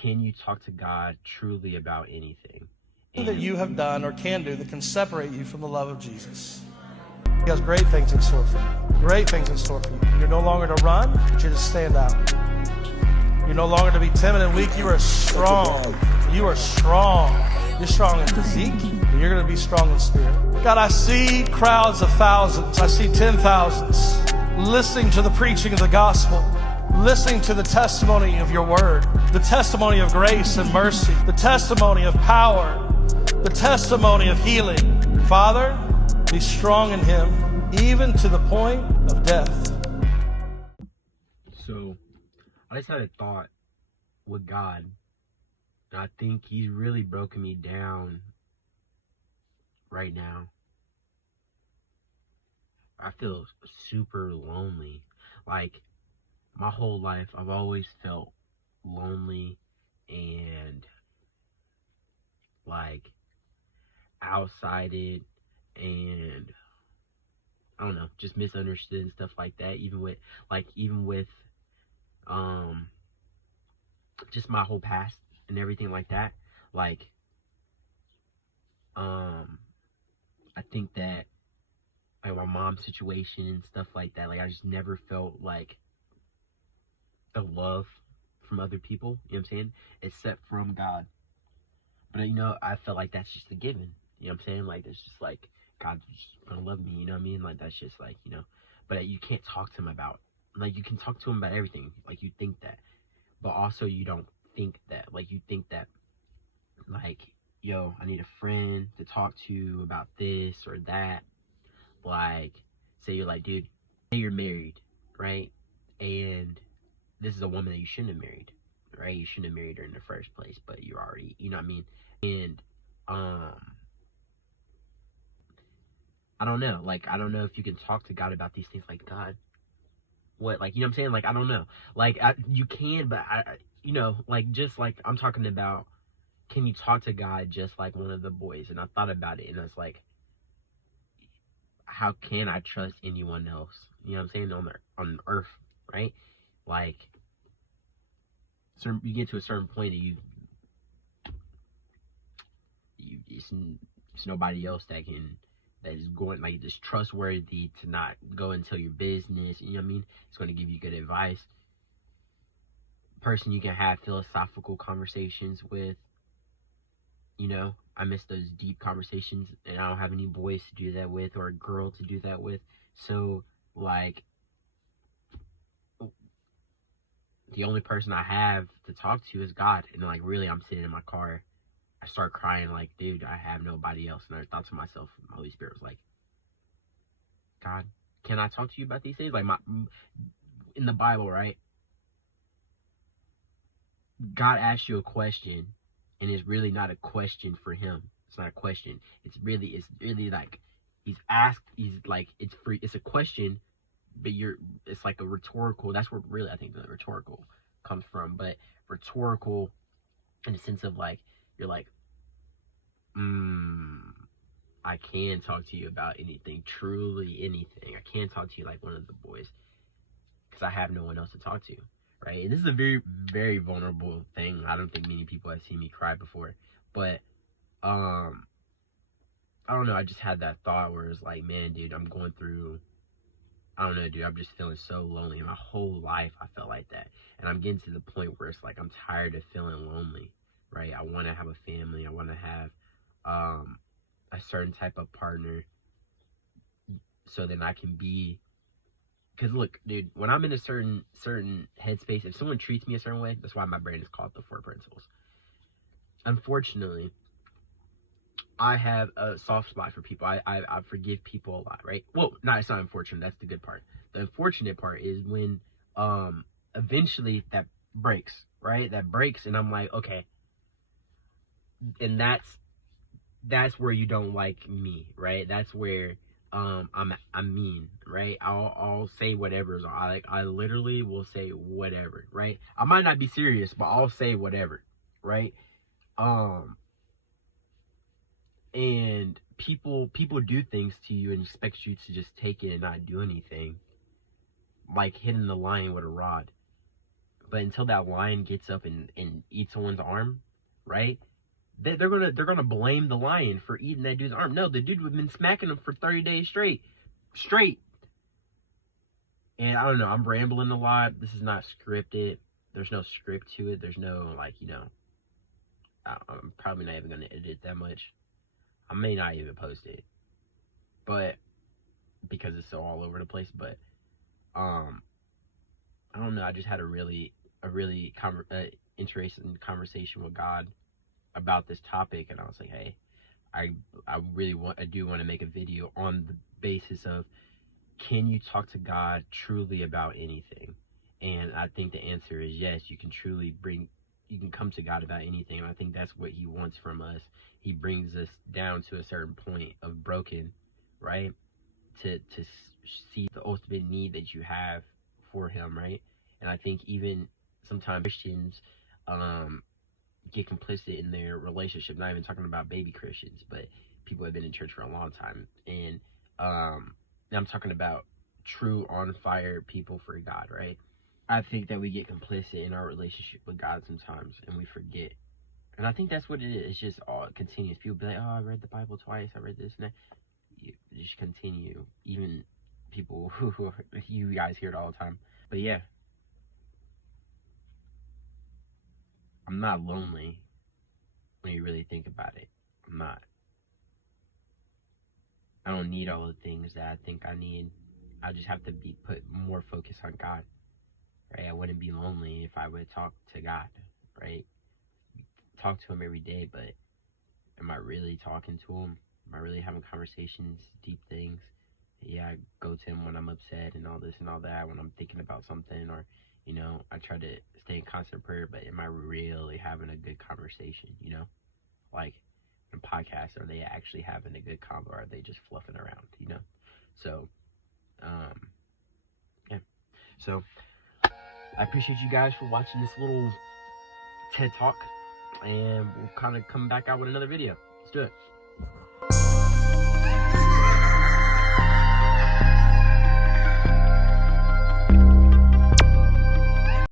Can you talk to God truly about anything? That you have done or can do that can separate you from the love of Jesus. He has great things in store for you. Great things in store for you. You're no longer to run, but you're to stand out. You're no longer to be timid and weak. You are strong. You are strong. You're strong in physique, but you're going to be strong in spirit. God, I see crowds of thousands. I see 10,000s listening to the preaching of the gospel, listening to the testimony of your word, the testimony of grace and mercy, the testimony of power, the testimony of healing. Father, be strong in him, even to the point of death. So, I just had a thought with God. And I think he's really broken me down right now. I feel super lonely. Like, my whole life, I've always felt lonely and, like, outsided and, I don't know, just misunderstood and stuff like that. Even with just my whole past and everything like that. Like, I think that, like, my mom's situation and stuff like that, like, I just never felt, like, the love from other people, you know what I'm saying, except from God. But, you know, I felt like that's just a given, you know what I'm saying, like, it's just, like, God's just gonna love me, you know what I mean, like, that's just, like, you know, but you can't talk to him about, like, you can talk to him about everything, like, you think that, but also you don't think that, like, you think that, like, yo, I need a friend to talk to about this or that. Like, say you're like, dude, say you're married, right? And this is a woman that you shouldn't have married, right? You shouldn't have married her in the first place, but you're already, you know what I mean? And, I don't know. Like, I don't know if you can talk to God about these things. Like, God, what? Like, you know what I'm saying? Like, I don't know. Like, you can, but you know, like, just like, I'm talking about, can you talk to God just like one of the boys? And I thought about it, and I was like, how can I trust anyone else? You know what I'm saying? On earth, right? Like, you get to a certain point and it's nobody else that is going, like, just trustworthy to not go and tell your business. You know what I mean? It's going to give you good advice. Person you can have philosophical conversations with. You know, I miss those deep conversations, and I don't have any boys to do that with or a girl to do that with. So, like, the only person I have to talk to is God. And, like, really, I'm sitting in my car. I start crying, like, dude, I have nobody else. And I thought to myself, the Holy Spirit was like, God, can I talk to you about these things? Like, in the Bible, right? God asks you a question, and it's really not a question for him. It's not a question. It's really like, it's a question, but it's like a rhetorical. That's where really I think the rhetorical comes from. But rhetorical in the sense of, like, you're like, I can talk to you about anything, truly anything. I can talk to you like one of the boys, because I have no one else to talk to, right? And this is a very, very vulnerable thing. I don't think many people have seen me cry before, but I don't know. I just had that thought where it's like, man, dude, I'm going through, I don't know, dude, I'm just feeling so lonely. My whole life I felt like that, and I'm getting to the point where it's like I'm tired of feeling lonely, right? I want to have a family. I want to have a certain type of partner, so then I can be, because look, dude, when I'm in a certain headspace, if someone treats me a certain way, that's why my brain is called the 4 principles. Unfortunately, I have a soft spot for people. I forgive people a lot, right? Well, no, it's not unfortunate. That's the good part. The unfortunate part is when eventually that breaks, right? That breaks, and I'm like, okay, and that's where you don't like me, right? That's where I'm mean, right? I'll say whatever. I literally will say whatever, right? I might not be serious, but I'll say whatever, right? And people do things to you and expect you to just take it and not do anything, like hitting the lion with a rod. But until that lion gets up and eats someone's arm, right? They're gonna blame the lion for eating that dude's arm. No, the dude would have been smacking him for 30 days straight. And I don't know, I'm rambling a lot. This is not scripted. There's no script to it. There's no, like, I'm probably not even gonna edit it that much. I may not even post it, but because it's so all over the place. But I don't know. I just had a really interesting conversation with God about this topic, and I was like, hey, I do want to make a video on the basis of, can you talk to God truly about anything? And I think the answer is yes. You can come to God about anything, and I think that's what He wants from us. He brings us down to a certain point of broken, right? To see the ultimate need that you have for Him, right? And I think even sometimes Christians get complicit in their relationship. Not even talking about baby Christians, but people who have been in church for a long time. And I'm talking about true on fire people for God, right? I think that we get complicit in our relationship with God sometimes, and we forget. And I think that's what it is. It's just all continuous. People be like, oh, I read the Bible twice. I read this and that. You just continue. Even people who you guys hear it all the time. But yeah, I'm not lonely when you really think about it. I'm not. I don't need all the things that I think I need. I just have to put more focus on God, right? I wouldn't be lonely if I would talk to God, right? Talk to Him every day, but am I really talking to Him? Am I really having conversations, deep things? Yeah, I go to Him when I'm upset and all this and all that, when I'm thinking about something, or, I try to stay in constant prayer, but am I really having a good conversation, Like, in podcasts, are they actually having a good convo, or are they just fluffing around, So, yeah. So, I appreciate you guys for watching this little TED Talk, and we'll kind of come back out with another video. Let's do it.